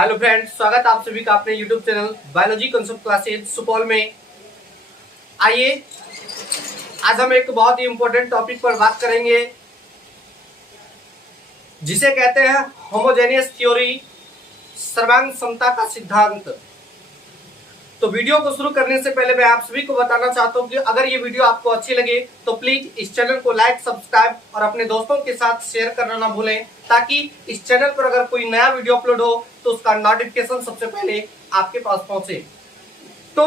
Hello friends, स्वागत है आप सभी का अपने YouTube channel biology concept classes Supaul में। आइए आज हम एक बहुत ही इंपॉर्टेंट टॉपिक पर बात करेंगे जिसे कहते हैं होमोजेनियस थ्योरी, सर्वांग समता का सिद्धांत। तो वीडियो को शुरू करने से पहले मैं आप सभी को बताना चाहता हूं कि अगर ये वीडियो आपको अच्छी लगे तो प्लीज इस चैनल को लाइक, सब्सक्राइब और अपने दोस्तों के साथ शेयर करना ना भूलें, ताकि इस चैनल पर अगर कोई नया वीडियो अपलोड हो तो उसका नोटिफिकेशन सबसे पहले आपके पास पहुंचे। तो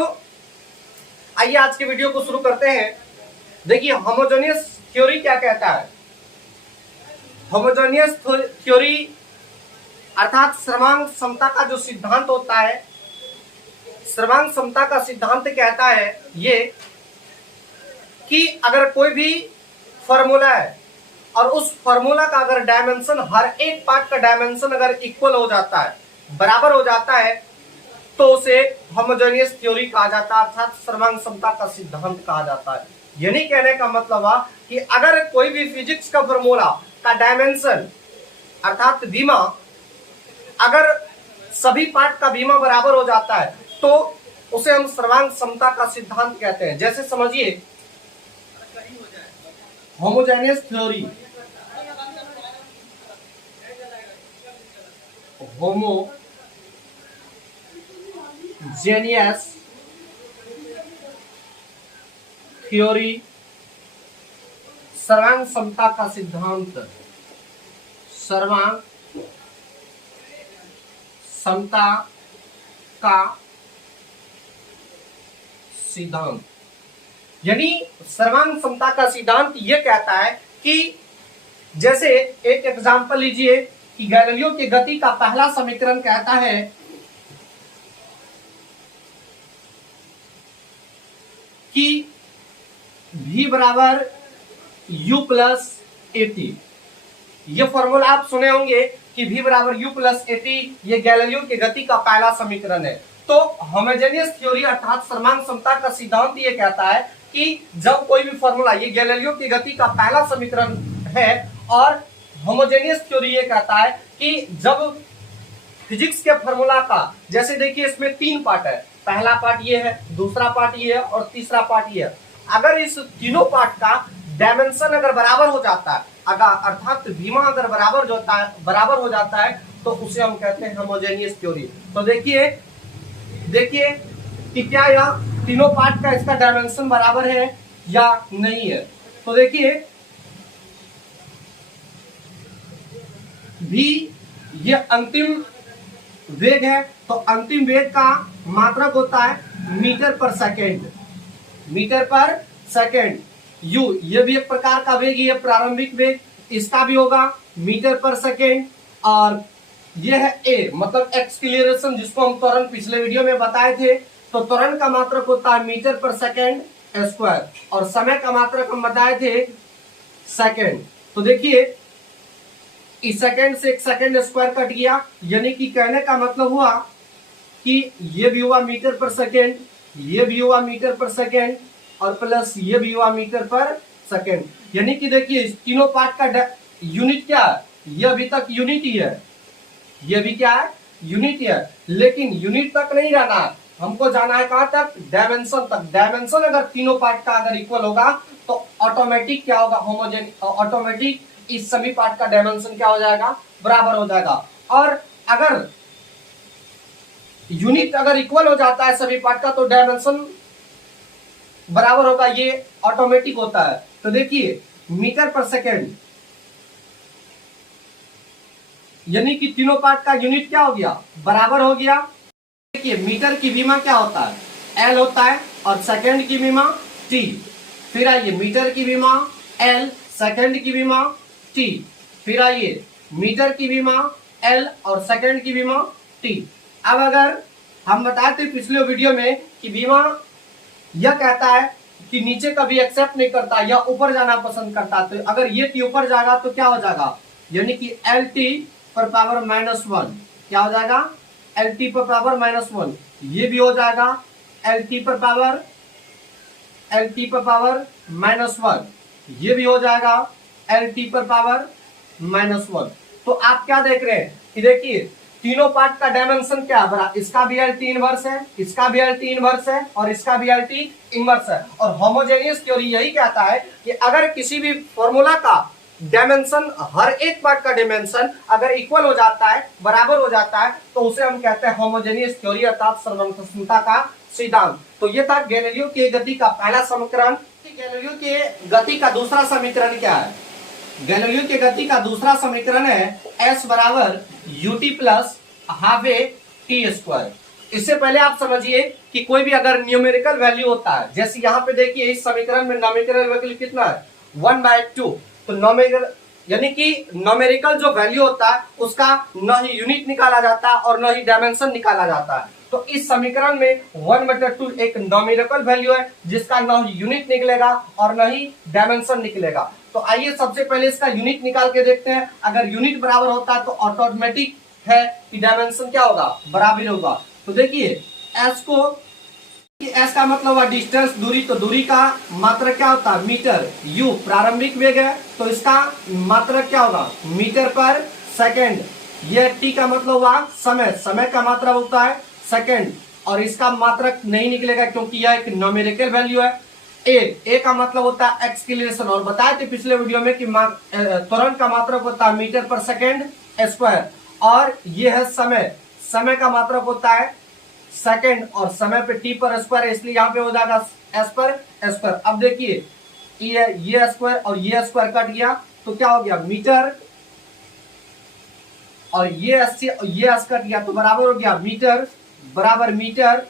आइए आज के वीडियो को शुरू करते हैं। देखिए, होमोजेनियस थ्योरी क्या कहता है। होमोजेनियस थ्योरी अर्थात सर्वांग समता का जो सिद्धांत होता है, सर्वांग समता का सिद्धांत कहता है ये कि अगर कोई भी फॉर्मूला है और उस फॉर्मूला का अगर डायमेंशन, हर एक पार्ट का डायमेंशन अगर इक्वल हो जाता है, बराबर हो जाता है, तो उसे होमोजेनियस थ्योरी कहा जाता है, अर्थात सर्वांग समता का सिद्धांत कहा जाता है। यानी कहने का मतलब है कि अगर कोई भी फिजिक्स का फॉर्मूला का डायमेंशन अर्थात बीमा, अगर सभी पार्ट का बीमा बराबर हो जाता है तो उसे हम सर्वांग समता का सिद्धांत कहते हैं। जैसे समझिए, होमोजेनियस थ्योरी, होमोजेनियस थ्योरी, सर्वांग समता का सिद्धांत, सर्वांग समता का सिद्धांत। यानी सर्वांग समता का सिद्धांत यह कहता है कि जैसे एक एग्जांपल लीजिए कि गैलीलियो की गति का पहला समीकरण कहता है कि v बराबर u प्लस एटी। ये फॉर्मूला आप सुने होंगे कि v बराबर u प्लस एटी, ये गैलीलियो की गति का पहला समीकरण है। तो होमोजेनियस थ्योरी अर्थात सर्वांग समता का सिद्धांत ये कहता है कि जब कोई भी फॉर्मूला, ये गैलीलियो की गति का पहला समीकरण है, और होमोजेनियस थ्योरी ये कहता है कि जब फिजिक्स के फॉर्मूला का, जैसे देखिए इसमें तीन पार्ट है, पहला पार्ट ये है, दूसरा पार्ट ये है और तीसरा पार्ट ये है। अगर इस तीनों पार्ट का डायमेंशन अगर बराबर हो जाता है, अगर अर्थात बीमा अगर बराबर हो जाता है तो उसे हम कहते हैं होमोजेनियस थ्योरी। तो देखिए कि क्या यह तीनों पार्ट का इसका डायमेंशन बराबर है या नहीं है। तो देखिए भी ये अंतिम वेग है, तो अंतिम वेग का मात्रक होता है मीटर पर सेकेंड, मीटर पर सेकेंड। यू, ये भी एक प्रकार का वेग, ये प्रारंभिक वेग, इसका भी होगा मीटर पर सेकेंड। और ये है ए, मतलब एक्सीलरेशन, जिसको हम त्वरण पिछले वीडियो में बताए थे। तो त्वरण का मात्रक होता है मीटर पर सेकेंड स्क्वायर, और समय का मात्रक हम बताए थे सेकेंड। तो देखिए इस सेकेंड से एक सेकेंड स्क्वायर कट गया, यानी कि कहने का मतलब हुआ कि ये भी हुआ मीटर पर सेकेंड, ये भी हुआ मीटर पर सेकेंड, और प्लस ये भी हुआ मीटर पर सेकेंड। यानी कि देखिए इस तीनों पार्ट का यूनिट क्या है, ये अभी तक यूनिट ही है, ये भी क्या है, यूनिट है। लेकिन यूनिट तक नहीं जाना है, हमको जाना है कहां तक, डायमेंशन तक। डायमेंशन अगर तीनों पार्ट का अगर इक्वल होगा तो ऑटोमेटिक क्या होगा, ऑटोमेटिक इस सभी पार्ट का डायमेंशन क्या हो जाएगा, बराबर हो जाएगा। और अगर यूनिट अगर इक्वल हो जाता है सभी पार्ट का तो डायमेंशन बराबर होगा, ये ऑटोमेटिक होता है। तो देखिए मीटर पर सेकेंड, यानी कि तीनों पार्ट का यूनिट क्या हो गया, बराबर हो गया। देखिए मीटर की बीमा क्या होता है, एल होता है, और सेकेंड की बीमा टी। फिर आइए मीटर की बीमा एल, सेकेंड की बीमा टी। फिर आइए मीटर की बीमा एल और सेकेंड की बीमा टी। अब अगर हम बताए थे पिछले वीडियो में कि बीमा यह कहता है कि नीचे कभी एक्सेप्ट नहीं करता या ऊपर जाना पसंद करता, तो अगर ये टी ऊपर जाएगा तो क्या हो जाएगा, यानी कि एल टी पर पावर -1, क्या हो जाएगा, एल टी पर पावर -1। ये भी हो जाएगा एल टी पर पावर -1, ये भी हो जाएगा एल टी पर पावर -1। तो आप क्या देख रहे हैं कि देखिए तीनों पार्ट का डायमेंशन क्या है बराबर, इसका भी LT इनवर्स है, इसका भी LT इनवर्स है और इसका भी LT इनवर्स है। और होमोजेनियस थ्योरी यही कहता है कि अगर किसी भी फॉर्मूला का डायमेंशन, हर एक पार्ट का डायमेंशन अगर इक्वल हो जाता है, बराबर हो जाता है, तो उसे हम कहते हैं होमोजेनियस थ्योरी अर्थात सर्वसम्मतता का सिद्धांत। तो ये था गैलीलियो की गति का पहला समीकरण। गैलीलियो के गति का दूसरा समीकरण क्या है? गैलीलियो की गति का दूसरा समीकरण है S बराबर ut plus half A T square. इससे पहले आप समझिए कि कोई भी अगर न्यूमेरिकल वैल्यू होता है, जैसे यहाँ पे देखिए इस समीकरण में न्यूमेरिकल वैल्यू कितना है 1/2, तो न्यूमेरिकल यानी कि न्यूमेरिकल जो वैल्यू होता है उसका न ही यूनिट निकाला जाता है और न ही डायमेंशन निकाला जाता है। तो इस समीकरण में 1/2 एक न्यूमेरिकल वैल्यू है जिसका न ही यूनिट निकलेगा और न ही डायमेंशन निकलेगा। तो आइए सबसे पहले इसका यूनिट निकाल के देखते हैं। अगर यूनिट बराबर होता है तो ऑटोमेटिक है कि डायमेंशन क्या होगा, बराबर होगा। तो देखिए एस को, एस का मतलब हुआ डिस्टेंस, दूरी, तो दूरी का मात्रक क्या होता है मीटर, यू प्रारंभिक वेग है तो इसका मात्रक क्या होगा मीटर पर सेकंड। ये टी का मतलब हुआ समय, समय का मात्रक होता है सेकंड और इसका मात्रक नहीं निकलेगा क्योंकि यह एक न्यूमेरिकल वैल्यू है। ए का मतलब होता है एक्सीलरेशन, और बताए थे पिछले वीडियो में कि त्वरण का मात्रक होता है मीटर पर सेकंड स्क्वायर। और ये है समय, समय का मात्रक होता है सेकंड और समय पे टी पर स्क्वायर, इसलिए यहाँ पे हो जाएगा एस पर स्क्वायर। अब देखिए ये स्क्वायर और ये स्क्वायर कट गया तो क्या हो गया मीटर, और ये एस कट गया तो बराबर हो गया मीटर बराबर मीटर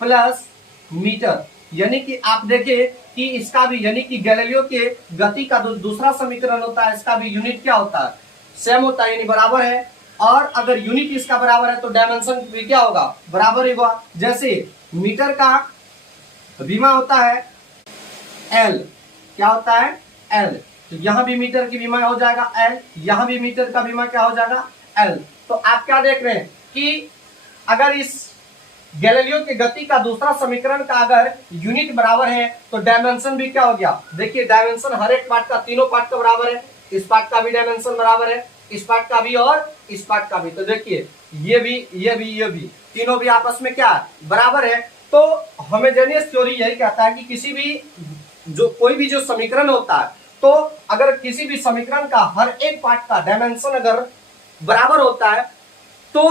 प्लस मीटर। यानी कि आप देखें कि इसका भी, यानी कि गैलीलियो के गति का दूसरा समीकरण होता है, इसका भी यूनिट क्या होता है सेम होता है, यानी बराबर है। और अगर यूनिट इसका बराबर है तो डायमेंशन भी क्या होगा बराबर होगा। जैसे मीटर का विमा होता है L, क्या होता है L, तो यहां भी मीटर की विमा हो जाएगा L, यहां भी मीटर का विमा क्या हो जाएगा L। तो आप क्या देख रहे हैं कि अगर इस गैलीलियो की गति का दूसरा समीकरण का अगर यूनिट बराबर है तो डायमेंशन भी क्या हो गया। देखिए डायमेंशन हर एक पार्ट का, तीनों पार्ट का बराबर है, इस पार्ट का भी डायमेंशन बराबर है, इस पार्ट का भी और इस पार्ट का भी। तो देखिए ये भी तीनों भी आपस में क्या है बराबर है। तो होमोजेनियस थ्योरी यही कहता है कि किसी भी कोई भी जो समीकरण होता है, तो अगर किसी भी समीकरण का हर एक पार्ट का डायमेंशन अगर बराबर होता है तो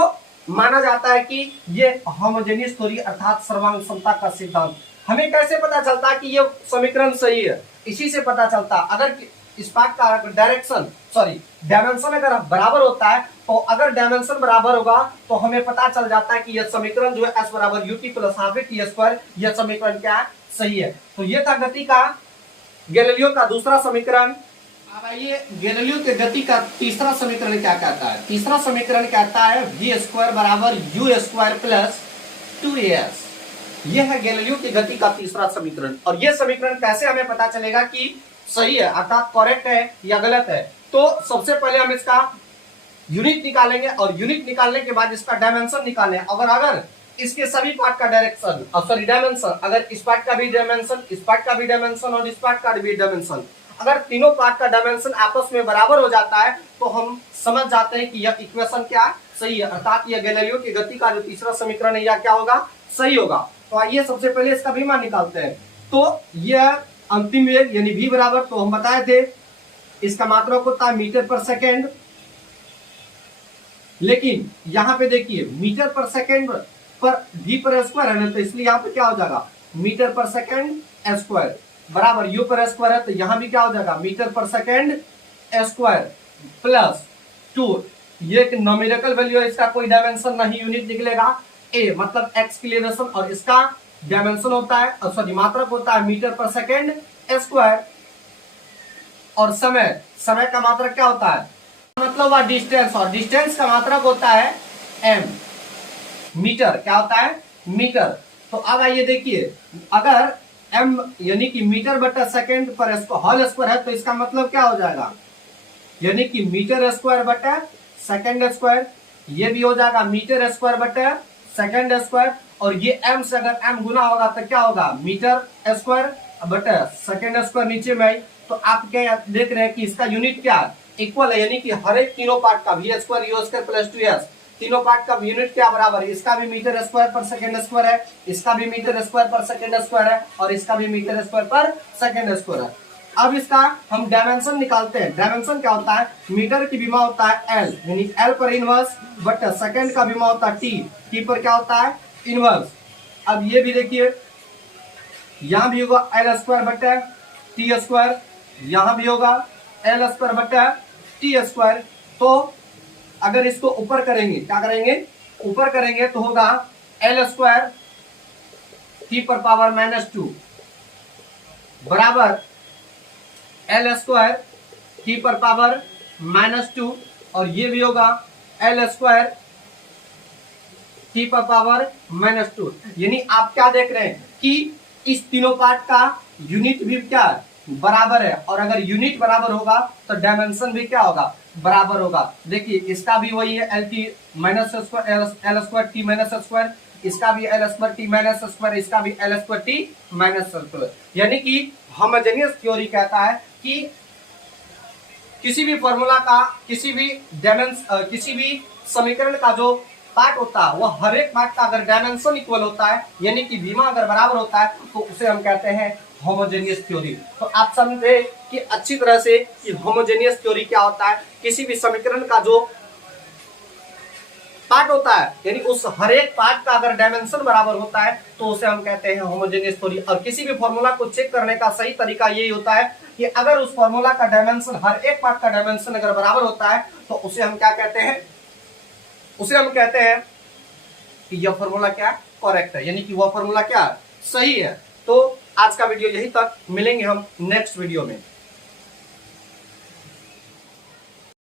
माना जाता है कि ये होमोजेनियस थ्योरी अर्थात सर्वांग समता का सिद्धांत। हमें कैसे पता चलता है कि ये समीकरण सही है? इसी से पता चलता है अगर इस पार्ट का डायमेंशन अगर बराबर होता है, तो अगर डायमेंशन बराबर होगा तो हमें पता चल जाता है कि यह समीकरण जो है एस बराबर UT plus half T square, यह समीकरण क्या है सही है। तो यह था गति का गैलीलियो का दूसरा समीकरण। अब आइए गैलीलियो के गति का तीसरा समीकरण क्या कहता है। तीसरा समीकरण कहता है वी स्क्वायर बराबर यू स्क्वायर प्लस 2as। यह है गैलीलियो की गति का तीसरा समीकरण। और यह समीकरण कैसे हमें पता चलेगा कि सही है अर्थात करेक्ट है या गलत है? तो सबसे पहले हम इसका यूनिट निकालेंगे और यूनिट निकालने के बाद इसका डायमेंशन निकालें। अगर इसके सभी पार्ट का डायमेंशन, अगर इस पार्ट का भी डायमेंशन, इस पार्ट का भी डायमेंशन और इस पार्ट का भी डायमेंशन, अगर तीनों पार्ट का डायमेंशन आपस में बराबर हो जाता है तो हम समझ जाते हैं कि यह इक्वेशन क्या सही है, अर्थात यह गैलीलियो की गति का जो तीसरा समीकरण है यह क्या होगा सही होगा। तो आइए सबसे पहले इसका भी मान निकालते हैं। तो यह अंतिम वेग यानी v बराबर, तो हम बताए थे इसका मात्रक होता है मीटर पर सेकेंड, लेकिन यहां पे देखिए मीटर पर सेकेंड पर v पर स्क्वायर है ना, तो इसलिए यहां पे क्या हो जाएगा मीटर पर सेकेंड स्क्वायर बराबर u पर स्क्वायर है, तो यहां भी क्या हो जाएगा मीटर पर सेकेंड स्क्वायर प्लस 2। ये एक न्यूमेरिकल वैल्यू है, इसका कोई डायमेंशन नहीं यूनिट निकलेगा। a मतलब एक्सीलरेशन और इसका डायमेंशन होता है मात्रक होता है मीटर पर सेकेंड स्क्वायर। और समय का मात्रक क्या होता है मतलब वह डिस्टेंस, और डिस्टेंस का मात्रक होता है m, मीटर क्या होता है मीटर। तो अब आइए देखिए अगर m यानी कि मीटर बटा सेकेंड पर होल स्क्वायर है तो इसका मतलब क्या हो जाएगा यानी कि मीटर स्क्वायर बटा सेकेंड स्क्वायर, ये भी हो जाएगा मीटर स्क्वायर बटा सेकेंड स्क्वायर। और ये m से अगर m गुना होगा तो क्या होगा मीटर स्क्वायर बटा सेकेंड स्क्वायर नीचे में आई। तो आप क्या देख रहे हैं कि इसका यूनिट क्या इक्वल है, यानी कि हर एक तीनों पार्ट का v square you square plus 2s तीनों पार्ट का यूनिट क्या बराबर है, इसका भी मीटर स्क्वायर पर सेकेंड स्क्वायर है, इसका भी मीटर स्क्वायर पर सेकेंड स्क्वायर है, और इसका भी मीटर स्क्वायर पर सेकेंड स्क्वायर है। अब इसका हम डायमेंशन निकालते हैं। डायमेंशन क्या होता है, मीटर की विमा होता है एल, यानी एल पर इनवर्स, बट सेकेंड का विमा होता है टी पर क्या होता है, इनवर्स। अब ये भी देखिए, यहां भी होगा एल स्क्वायर बटा टी स्क्वायर, यहां भी होगा एल स्क्वायर बटा टी स्क्वायर। तो अगर इसको ऊपर करेंगे, क्या करेंगे, ऊपर करेंगे तो होगा एल स्क्वायर टी पर पावर -2 बराबर एल स्क्वायर टी पर पावर -2, और ये भी होगा एल स्क्वायर टी पर पावर -2। यानी आप क्या देख रहे हैं कि इस तीनों पार्ट का यूनिट भी क्या बराबर है, और अगर यूनिट बराबर होगा तो डायमेंशन भी क्या होगा, बराबर होगा। देखिए इसका भी वही है, L T minus square L square T minus square, इसका भी L square T minus square, इसका भी L square T minus square. यानी कि होमोजेनियस थ्योरी कहता है कि किसी भी फॉर्मूला का, किसी भी समीकरण का जो पार्ट होता है वो हर एक पार्ट का अगर डायमेंशन इक्वल होता है, यानी कि विमा अगर बराबर होता है, तो उसे हम कहते हैं होमोजेनियस थ्योरी। तो आप समझे कि अच्छी तरह से कि होमोजेनियस थ्योरी क्या होता है, किसी भी समीकरण का जो पार्ट होता है, यानी उस हर एक पार्ट का अगर डायमेंशन बराबर होता है तो उसे हम कहते हैं होमोजेनियस थ्योरी। और किसी भी फॉर्मूला को चेक करने का सही तरीका यही होता है कि अगर उस फॉर्मूला का डायमेंशन, हर एक पार्ट का डायमेंशन अगर बराबर होता है तो उसे हम क्या कहते हैं, उसे हम कहते हैं कि यह फॉर्मूला क्या करेक्ट है, यानी कि वह फॉर्मूला क्या सही है। तो आज का वीडियो यही तक, मिलेंगे हम नेक्स्ट वीडियो में।